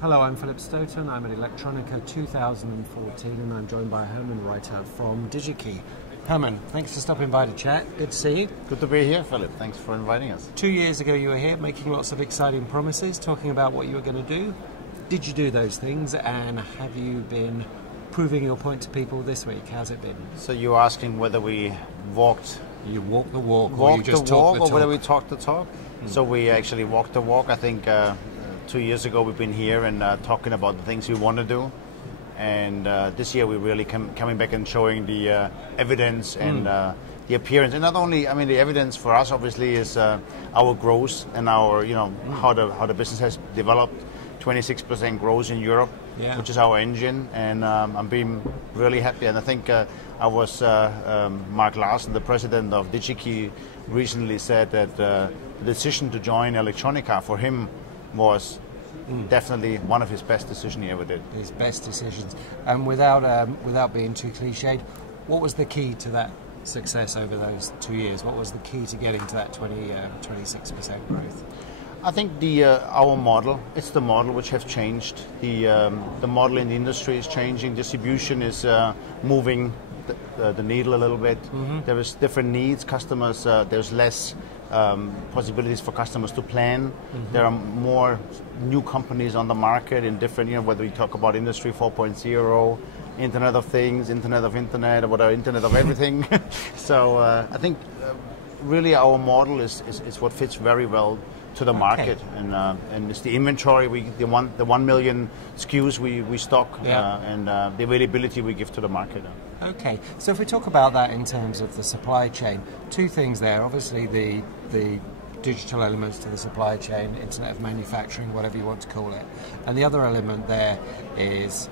Hello, I'm Philip Stoughton. I'm at Electronica 2014 and I'm joined by Hermann Reiter from Digi-Key. Hermann, thanks for stopping by to chat. Good to see you. Good to be here, Philip. Thanks for inviting us. 2 years ago you were here making lots of exciting promises, talking about what you were going to do. Did you do those things, and have you been proving your point to people this week? How's it been? So you're asking whether we walked... You walked the walk, or you just the walk, talked the talk? or whether we talked the talk. So we actually walked the walk. I think 2 years ago we've been here and talking about the things we want to do. And this year we're really coming back and showing the evidence and the appearance. And not only, I mean, the evidence for us obviously is our growth and our, how the business has developed. 26% growth in Europe, which is our engine, and I'm being really happy. And I think I was Mark Larsen, the president of Digi-Key, recently said that the decision to join electronica for him was definitely one of his best decisions he ever did. His best decisions. And without being too cliched, what was the key to that success over those 2 years? What was the key to getting to that 26% growth? I think our model, it's the model which has changed. The model in the industry is changing. Distribution is moving the needle a little bit. There is different needs. Customers, there's less possibilities for customers to plan. There are more new companies on the market in different, whether we talk about Industry 4.0, Internet of Things, Internet of Internet, or whatever, Internet of Everything. So I think really our model is what fits very well to the market, and it's the inventory, the 1 million SKUs we stock, and the availability we give to the market. Okay, so if we talk about that in terms of the supply chain, two things there. Obviously the digital elements to the supply chain, Internet of Manufacturing, whatever you want to call it, and the other element there is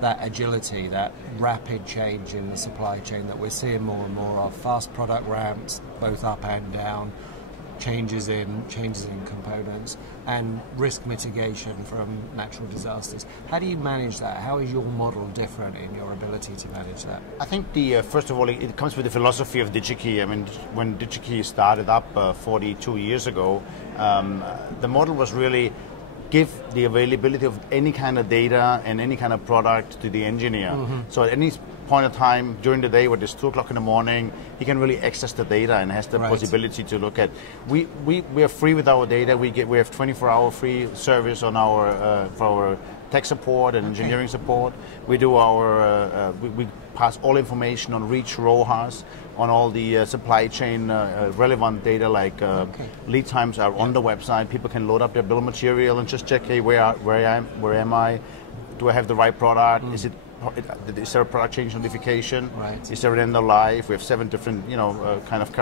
that agility, that rapid change in the supply chain that we're seeing more and more of, fast product ramps, both up and down, changes in components, and risk mitigation from natural disasters. How do you manage that? How is your model different in your ability to manage that? I think first of all, it comes with the philosophy of Digi-Key. I mean, when Digi-Key started up 42 years ago, the model was really give the availability of any kind of data and any kind of product to the engineer. So at any point of time during the day, when it's 2 o'clock in the morning, he can really access the data and has the possibility to look at. We are free with our data. We have 24-hour free service on our for our tech support and engineering support. We do our we pass all information on reach ROHAS, on all the supply chain relevant data, like lead times are on the website. People can load up their bill of material and just check, hey, where am I? Do I have the right product? Is there a product change notification? Is there an end of life? We have 7 different, kind of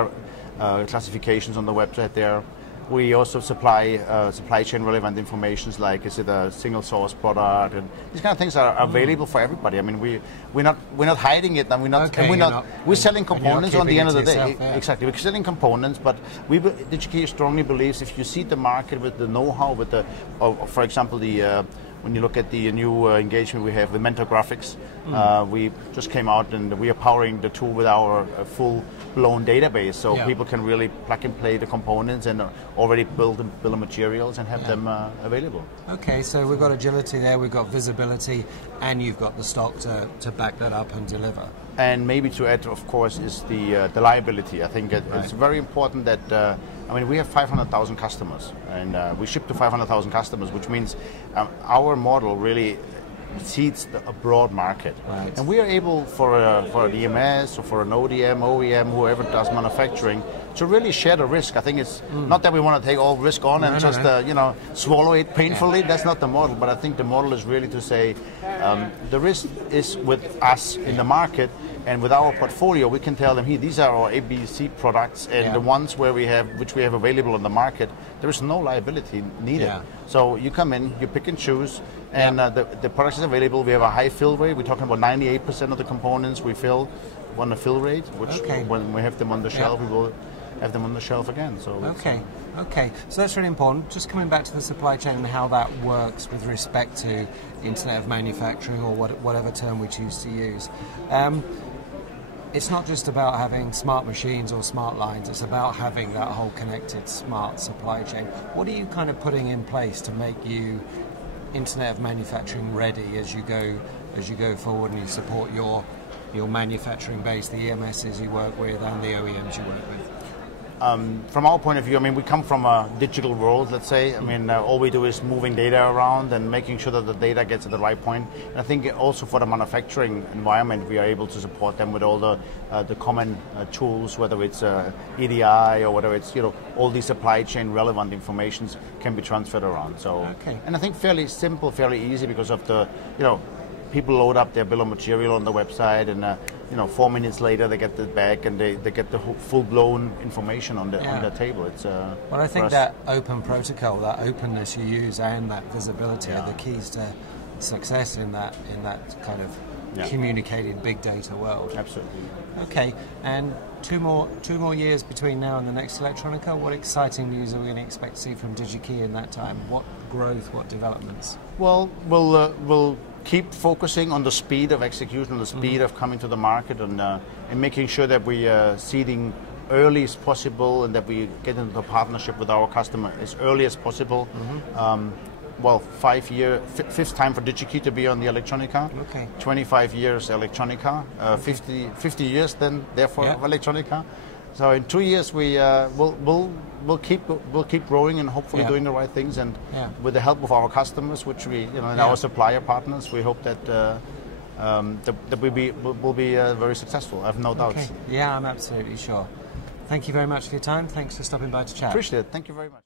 classifications on the website there. We also supply supply chain relevant information, like is it a single source product, and these kind of things are available for everybody. I mean, we're not hiding it, and we're selling components on the end of the day. Exactly, we're selling components, but Digi-Key strongly believes if you see the market with the know-how, with for example, when you look at the new engagement we have with Mentor Graphics, we just came out and we are powering the tool with our full-blown database, so people can really plug and play the components and already build the bill of materials and have them available. Okay, so we've got agility there, we've got visibility, and you've got the stock to back that up and deliver. And maybe to add, of course, is the liability. I think it's very important that I mean, we have 500,000 customers, and we ship to 500,000 customers, which means our model really seeds a broad market. And we are able, for an EMS or for an ODM, OEM, whoever does manufacturing, to really share the risk. I think it's not that we want to take all risk on and just swallow it painfully. That's not the model. But I think the model is really to say the risk is with us in the market, and with our portfolio, we can tell them, hey, these are our ABC products, and the ones which we have available on the market, there is no liability needed. So you come in, you pick and choose, and the product is available. We have a high fill rate. We're talking about 98% of the components we fill on the fill rate, which when we have them on the shelf, we will have them on the shelf again. So okay, so that's really important. Just coming back to the supply chain and how that works with respect to Internet of Manufacturing, or whatever term we choose to use. It's not just about having smart machines or smart lines, it's about having that whole connected smart supply chain. What are you kind of putting in place to make you Internet of Manufacturing ready as you go forward and you support your manufacturing base, the EMSs you work with and the OEMs you work with? From our point of view, I mean, we come from a digital world, let's say. I mean, all we do is moving data around and making sure that the data gets at the right point. And I think also for the manufacturing environment, we are able to support them with all the common tools, whether it's EDI or whether it's, all these supply chain relevant informations can be transferred around. So, okay. And I think fairly simple, fairly easy because of the, people load up their bill of material on the website and 4 minutes later they get it back and they get the full-blown information on their table. It's well, I think that open protocol, that openness you use and that visibility are the keys to success in that kind of communicated big data world. Absolutely. Okay, and two more years between now and the next electronica. What exciting news are we going to expect to see from Digi-Key in that time? What growth, what developments? Well, we'll keep focusing on the speed of execution, the speed of coming to the market, and making sure that we are seeding early as possible and that we get into a partnership with our customer as early as possible. Well, 5 year, fifth time for Digi-Key to be on the electronica. Okay. 25 years electronica, 50 years then therefore of electronica. So in 2 years we'll keep growing and hopefully doing the right things, and with the help of our customers, which we and our supplier partners, we hope that that we'll be very successful. I have no doubts. Yeah, I'm absolutely sure. Thank you very much for your time. Thanks for stopping by to chat. Appreciate it. Thank you very much.